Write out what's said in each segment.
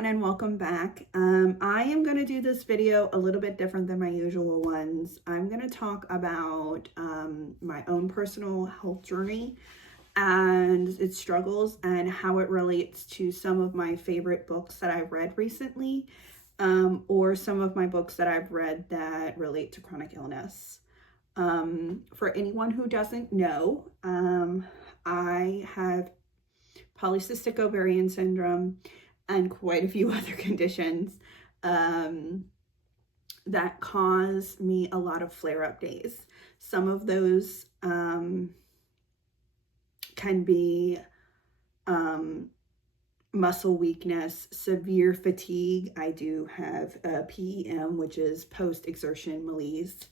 everyone, and welcome back. I am going to do this video a little bit different than my usual ones. I'm going to talk about my own personal health journey and its struggles and how it relates to some of my favorite books that I've read recently, or some of my books that I've read that relate to chronic illness. For anyone who doesn't know, I have polycystic ovarian syndrome and quite a few other conditions that cause me a lot of flare-up days. Some of those can be muscle weakness, severe fatigue. I do have PEM, which is post-exertion malaise.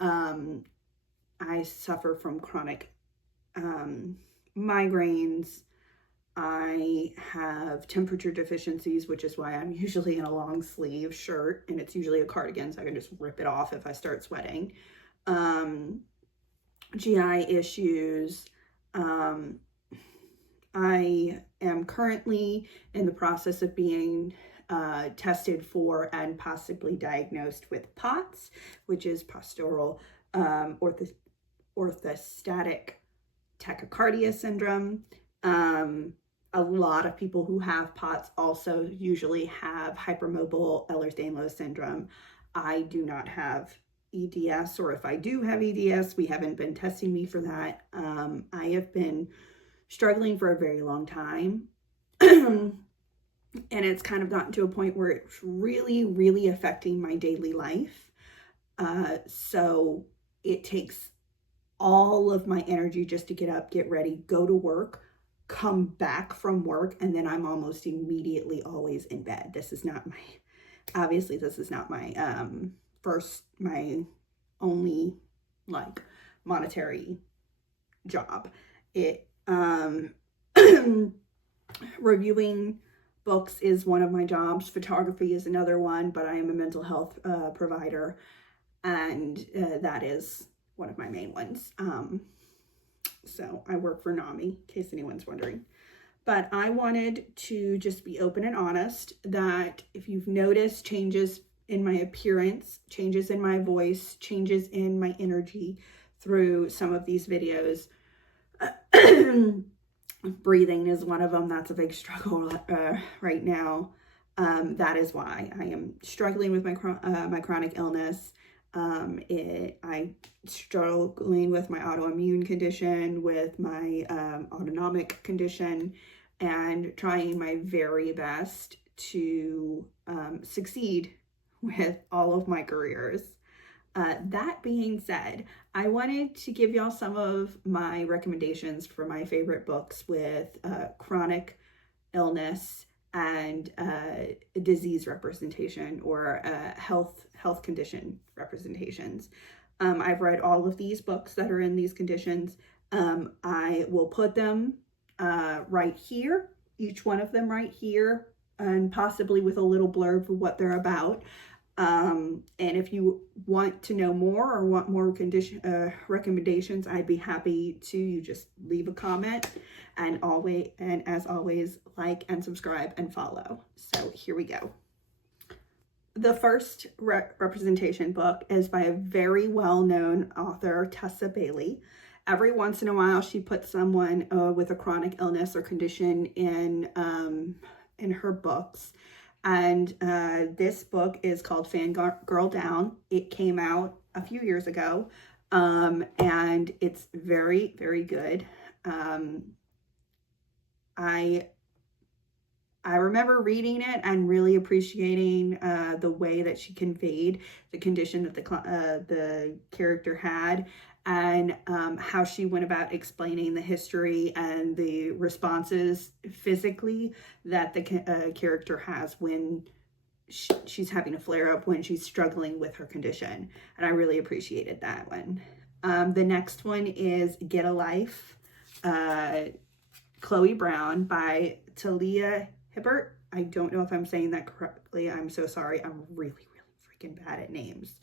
I suffer from chronic migraines. I have temperature deficiencies, which is why I'm usually in a long sleeve shirt, and it's usually a cardigan, so I can just rip it off if I start sweating. GI issues. I am currently in the process of being tested for and possibly diagnosed with POTS, which is postural orthostatic tachycardia syndrome. A lot of people who have POTS also usually have hypermobile Ehlers-Danlos syndrome. I do not have EDS, or if I do have EDS, we haven't been testing me for that. I have been struggling for a very long time. And it's kind of gotten to a point where it's really, really affecting my daily life. So it takes all of my energy just to get up, get ready, go to work, come back from work, and then I'm almost immediately always in bed. This is not my, obviously this is not my my only like monetary job. It reviewing books is one of my jobs. Photography is another one, but I am a mental health provider, and that is one of my main ones. So I work for NAMI, in case anyone's wondering. But I wanted to just be open and honest that if you've noticed changes in my appearance, changes in my voice, changes in my energy through some of these videos, breathing is one of them. That's a big struggle right now. That is why I am struggling with my chronic illness. I'm struggling with my autoimmune condition, with my autonomic condition, and trying my very best to succeed with all of my careers. That being said, I wanted to give y'all some of my recommendations for my favorite books with chronic illness and disease representation, or health condition representations. I've read all of these books that are in these conditions. I will put them right here, each one of them right here, and possibly with a little blurb of what they're about. And if you want to know more or want more recommendations, I'd be happy to. You just leave a comment, and as always, like and subscribe and follow. So here we go. The first representation book is by a very well-known author, Tessa Bailey. Every once in a while, she puts someone with a chronic illness or condition in her books. And this book is called Fangirl Down. It came out a few years ago, and it's very, very good. I remember reading it and really appreciating the way that she conveyed the condition that the character had, and how she went about explaining the history and the responses physically that the character has when she's having a flare-up, when she's struggling with her condition. And I really appreciated that one. The next one is Get a Life, Chloe Brown, by Talia Hibbert. I don't know if I'm saying that correctly. I'm so sorry. I'm really, really freaking bad at names.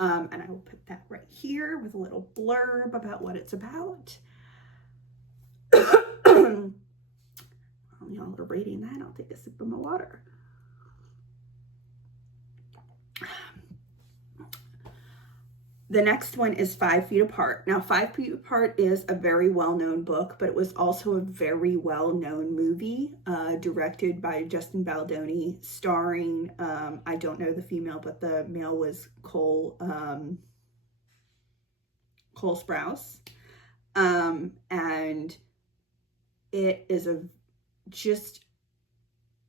And I will put that right here with a little blurb about what it's about. While y'all are reading that, I'll take a sip of my water. The next one is 5 Feet Apart. Now, 5 Feet Apart is a very well-known book, but it was also a very well-known movie, directed by Justin Baldoni, starring, I don't know the female, but the male was Cole Sprouse. And it is just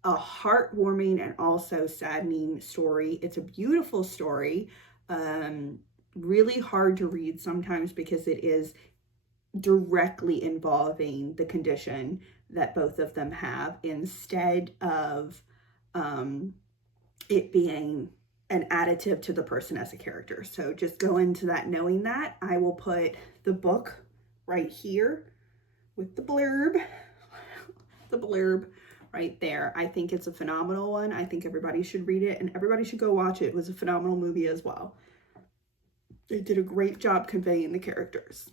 a heartwarming and also saddening story. It's a beautiful story. Really hard to read sometimes because it is directly involving the condition that both of them have, instead of it being an additive to the person as a character. So just go into that knowing that. I will put the book right here with the blurb right there. I think it's a phenomenal one. I think everybody should read it and everybody should go watch it. It was a phenomenal movie as well. They did a great job conveying the characters.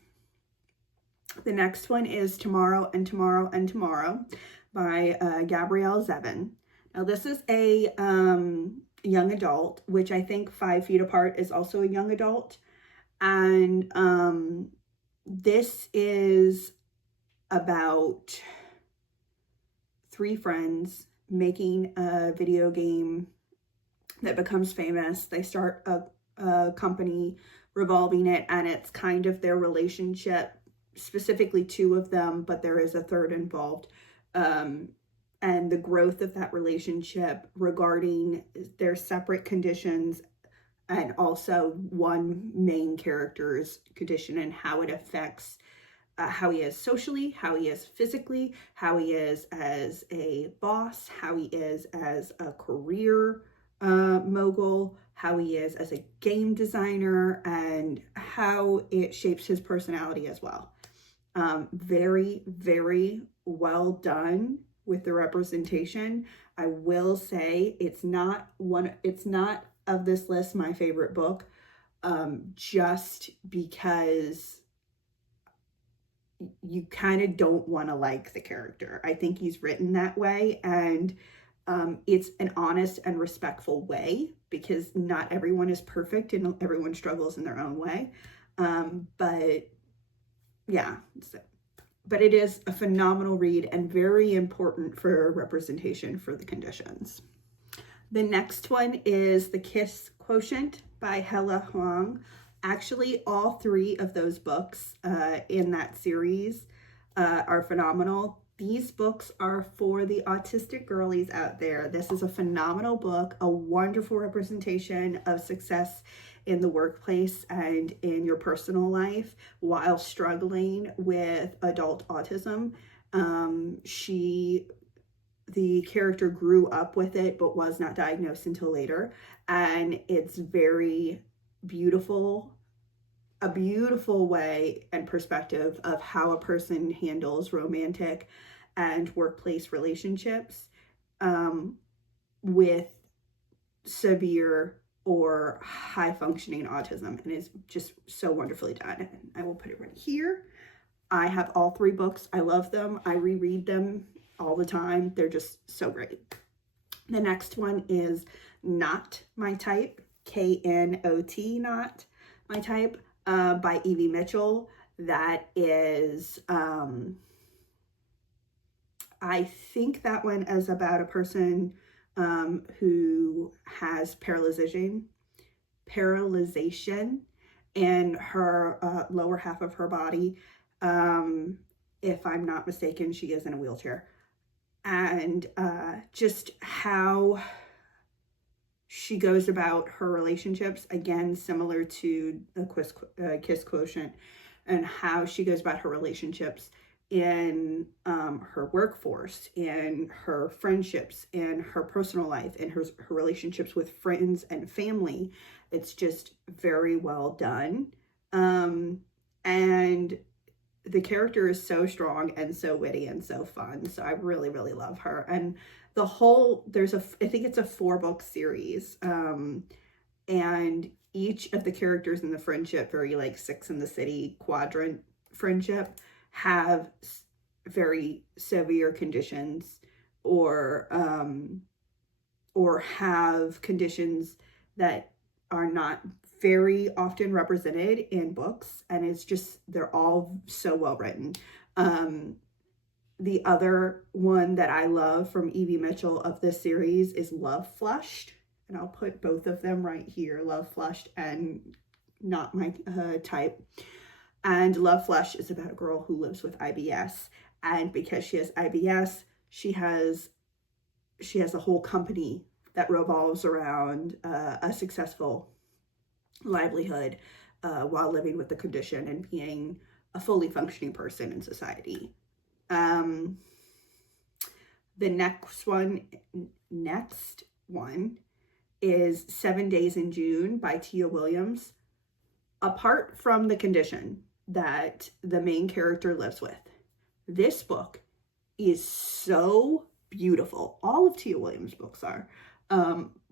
The next one is Tomorrow and Tomorrow and Tomorrow by Gabrielle Zevin. Now this is a young adult, which I think 5 Feet Apart is also a young adult. And this is about 3 friends making a video game that becomes famous. They start a company revolving it, and it's kind of their relationship, specifically 2 of them, but there is a third involved, and the growth of that relationship regarding their separate conditions, and also one main character's condition and how it affects how he is socially, how he is physically, how he is as a boss, how he is as a career mogul, how he is as a game designer, and how it shapes his personality as well. Very, very well done with the representation. I will say it's not of this list my favorite book, just because you kind of don't want to like the character. I think he's written that way, and it's an honest and respectful way, because not everyone is perfect and everyone struggles in their own way. But yeah, but it is a phenomenal read and very important for representation for the conditions. The next one is The Kiss Quotient by Hella Huang. Actually, all 3 of those books in that series are phenomenal. These books are for the autistic girlies out there. This is a phenomenal book, a wonderful representation of success in the workplace and in your personal life while struggling with adult autism. The character grew up with it, but was not diagnosed until later. And it's very beautiful, a beautiful way and perspective of how a person handles romantic and workplace relationships with severe or high functioning autism, and it's just so wonderfully done. And I will put it right here. I have all 3 books. I love them. I reread them all the time. They're just so great. The next one is Not My Type, K-N-O-T, Not My Type, by Evie Mitchell. That is, I think that one is about a person who has paralyzation in her lower half of her body. If I'm not mistaken, she is in a wheelchair. And just how she goes about her relationships, again, similar to the Kiss Quotient, and how she goes about her relationships in her workforce, in her friendships, in her personal life, in her relationships with friends and family. It's just very well done. And the character is so strong and so witty and so fun. So I really, really love her. And the whole, I think it's a 4-book series. And each of the characters in the friendship, very like Six in the City quadrant friendship, have very severe conditions or have conditions that are not very often represented in books, and it's just, they're all so well written. The other one that I love from Evie Mitchell of this series is Love Flushed, and I'll put both of them right here, Love Flushed and Not My Type. And Love Flushed is about a girl who lives with IBS, and because she has IBS, she has a whole company that revolves around a successful livelihood while living with the condition and being a fully functioning person in society. The next one is 7 Days in June by Tia Williams. Apart from the condition that the main character lives with, this book is so beautiful. All of Tia Williams' books are,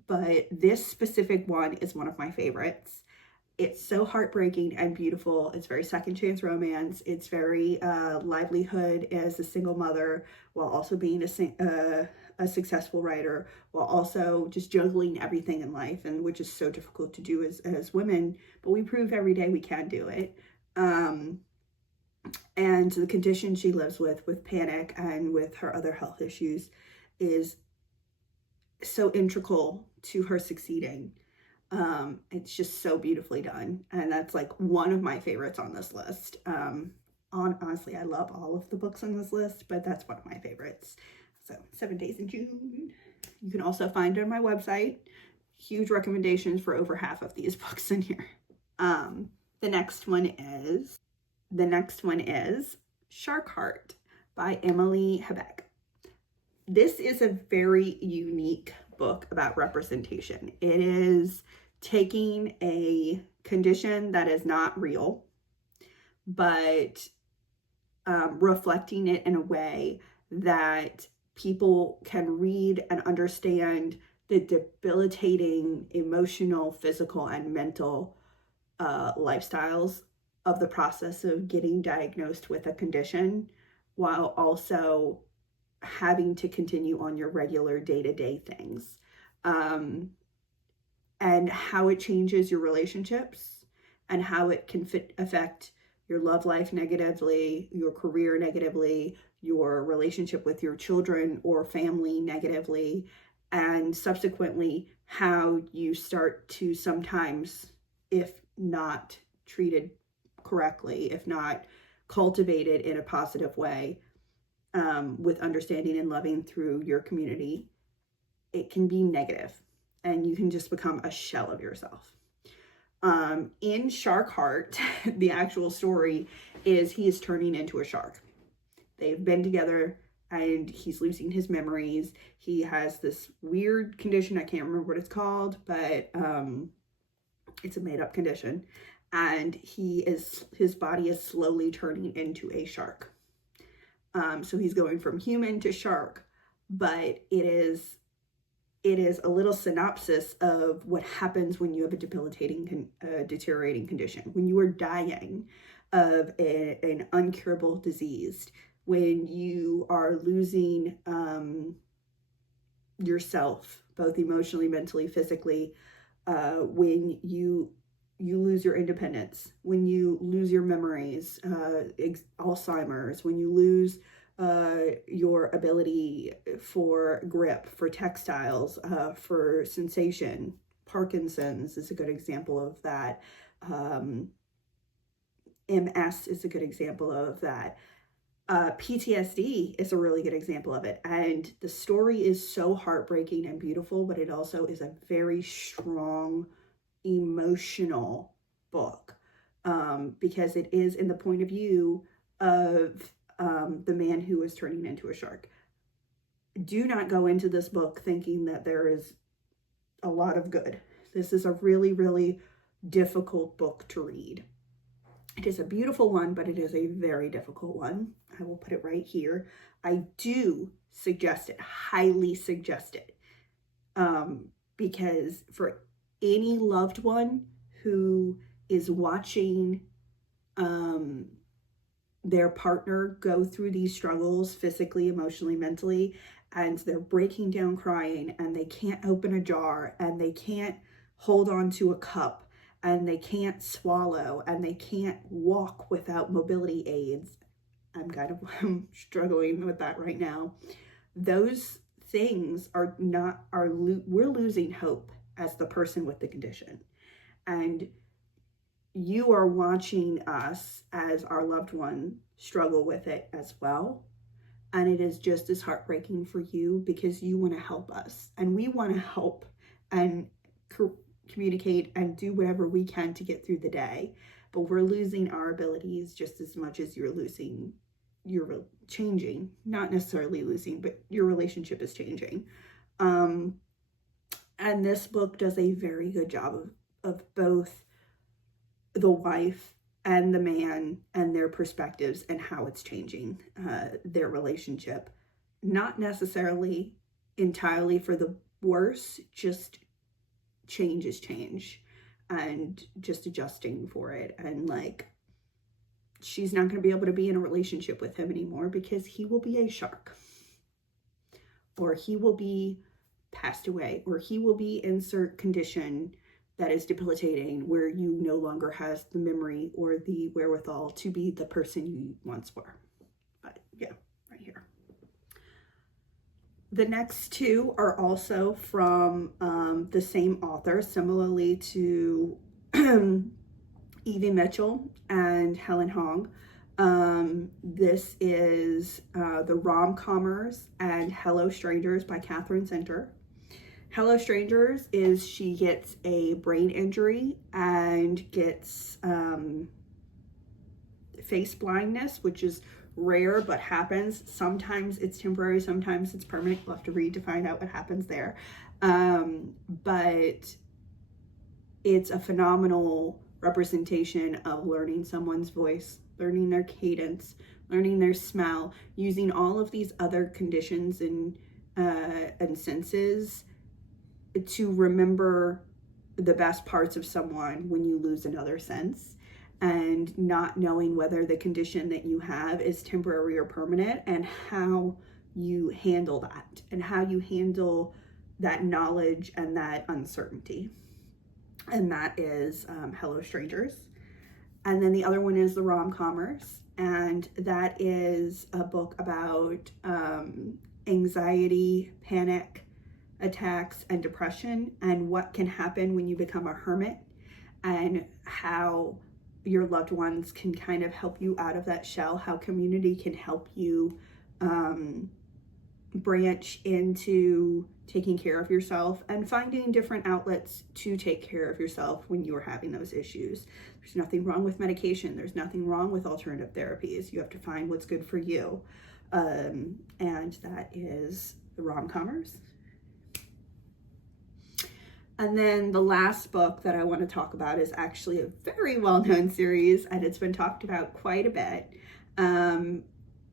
but this specific one is one of my favorites. It's so heartbreaking and beautiful. It's very second chance romance. It's very livelihood as a single mother while also being a successful writer, while also just juggling everything in life, and which is so difficult to do as women, but we prove every day we can do it. And the condition she lives with panic and with her other health issues, is so integral to her succeeding. It's just so beautifully done, and that's like one of my favorites on this list. Honestly, I love all of the books on this list, but that's one of my favorites. So 7 Days in June. You can also find it on my website. Huge recommendations for over half of these books in here. The next one is Shark Heart by Emily Hebeck. This is a very unique book about representation. It is taking a condition that is not real, but reflecting it in a way that people can read and understand the debilitating emotional, physical, and mental lifestyles of the process of getting diagnosed with a condition, while also having to continue on your regular day-to-day things, and how it changes your relationships, and how it can affect your love life negatively, your career negatively, your relationship with your children or family negatively, and subsequently how you start to sometimes, if not treated correctly, if not cultivated in a positive way, with understanding and loving through your community, it can be negative, and you can just become a shell of yourself. In Shark Heart, the actual story is he is turning into a shark. They've been together and he's losing his memories. He has this weird condition, I can't remember what it's called, but it's a made-up condition, and his body is slowly turning into a shark. So he's going from human to shark, but it is a little synopsis of what happens when you have a debilitating, deteriorating condition, when you are dying of an uncurable disease, when you are losing yourself, both emotionally, mentally, physically, when you lose your independence, when you lose your memories, Alzheimer's, when you lose your ability for grip, for textiles, for sensation. Parkinson's is a good example of that. MS is a good example of that. PTSD is a really good example of it. And the story is so heartbreaking and beautiful, but it also is a very strong, emotional book, because it is in the point of view of the man who is turning into a shark. Do not go into this book thinking that there is a lot of good. This is a really, really difficult book to read. It is a beautiful one, but it is a very difficult one. I will put it right here. I do suggest it, highly suggest it, because for any loved one who is watching their partner go through these struggles physically, emotionally, mentally, and they're breaking down crying, and they can't open a jar, and they can't hold on to a cup, and they can't swallow and they can't walk without mobility aids. I'm struggling with that right now. Those things we're losing hope as the person with the condition. And you are watching us as our loved one struggle with it as well. And it is just as heartbreaking for you because you want to help us and we want to help and communicate and do whatever we can to get through the day. But we're losing our abilities just as much as you're changing, not necessarily losing, but your relationship is changing. And this book does a very good job of both the wife and the man and their perspectives and how it's changing their relationship. Not necessarily entirely for the worse, just change is change and just adjusting for it. And like, she's not going to be able to be in a relationship with him anymore because he will be a shark, or he will be passed away, or he will be insert condition that is debilitating where you no longer has the memory or the wherewithal to be the person you once were. But yeah, right here. The next two are also from the same author, similarly to Evie Mitchell and Helen Hong. This is The Rom-Commers and Hello Strangers by Catherine Center. Hello Strangers is she gets a brain injury and gets face blindness, which is rare but happens. Sometimes it's temporary, sometimes it's permanent. You'll have to read to find out what happens there. But it's a phenomenal representation of learning someone's voice, learning their cadence, learning their smell, using all of these other conditions and senses to remember the best parts of someone when you lose another sense, and not knowing whether the condition that you have is temporary or permanent, and how you handle that and how you handle that knowledge and that uncertainty. And that is Hello Strangers. And then the other one is The Rom-Commers, and that is a book about anxiety, panic attacks, and depression, and what can happen when you become a hermit, and how your loved ones can kind of help you out of that shell, how community can help you branch into taking care of yourself and finding different outlets to take care of yourself when you're having those issues. There's nothing wrong with medication. There's nothing wrong with alternative therapies. You have to find what's good for you. And that is The Rom-Commers. And then the last book that I want to talk about is actually a very well-known series, and it's been talked about quite a bit.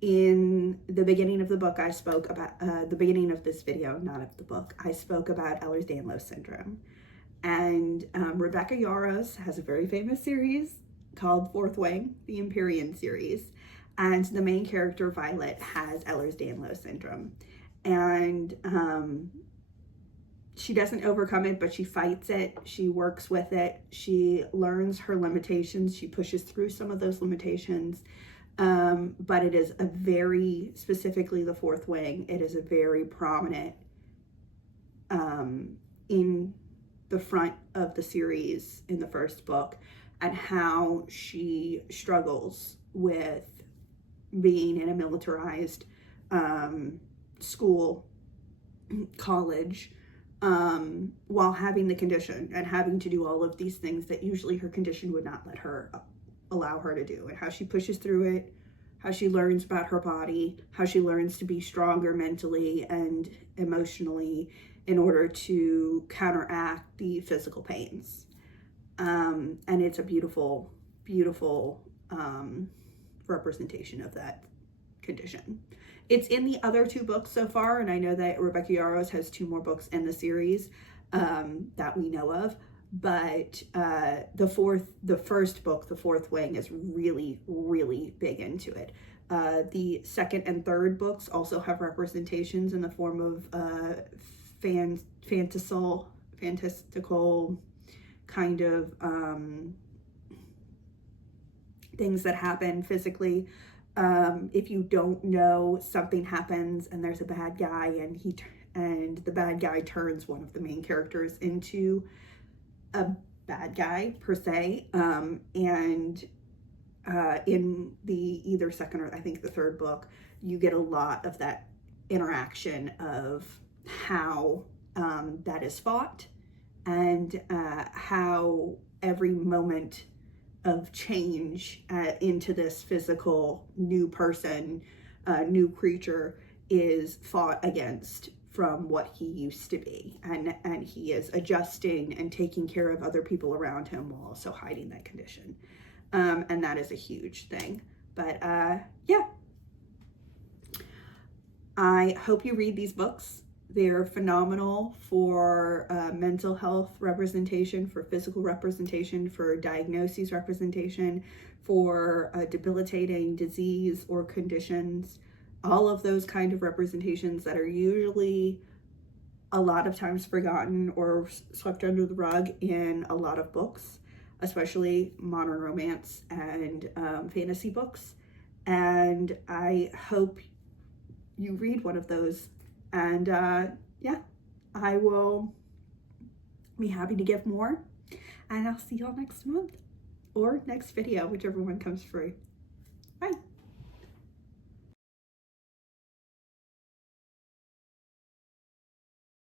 In the beginning of the book, I spoke about, the beginning of this video, not of the book, I spoke about Ehlers-Danlos syndrome. And Rebecca Yarros has a very famous series called Fourth Wing, the Empyrean series. And the main character, Violet, has Ehlers-Danlos syndrome. And she doesn't overcome it, but she fights it. She works with it. She learns her limitations. She pushes through some of those limitations. But it is a very, specifically the Fourth Wing, it is a very prominent in the front of the series in the first book, and how she struggles with being in a militarized school, college, while having the condition and having to do all of these things that usually her condition would not allow her to do, and how she pushes through it, how she learns about her body, how she learns to be stronger mentally and emotionally in order to counteract the physical pains. And it's a beautiful, beautiful representation of that condition. It's in the other two books so far, and I know that Rebecca Yarros has 2 more books in the series that we know of. But the first book, The Fourth Wing, is really, really big into it. The second and third books also have representations in the form of fantastical kind of things that happen physically. If you don't know, something happens and there's a bad guy, and the bad guy turns one of the main characters into a bad guy per se. And in the either second or I think the third book, you get a lot of that interaction of how that is fought, and how every moment of change into this physical new person, new creature, is fought against from what he used to be, and he is adjusting and taking care of other people around him while also hiding that condition, and that is a huge thing. But yeah, I hope you read these books. They're phenomenal for mental health representation, for physical representation, for diagnoses representation, for debilitating disease or conditions, all of those kind of representations that are usually a lot of times forgotten or swept under the rug in a lot of books, especially modern romance and fantasy books. And I hope you read one of those. And yeah, I will be happy to give more. And I'll see y'all next month or next video, whichever one comes free.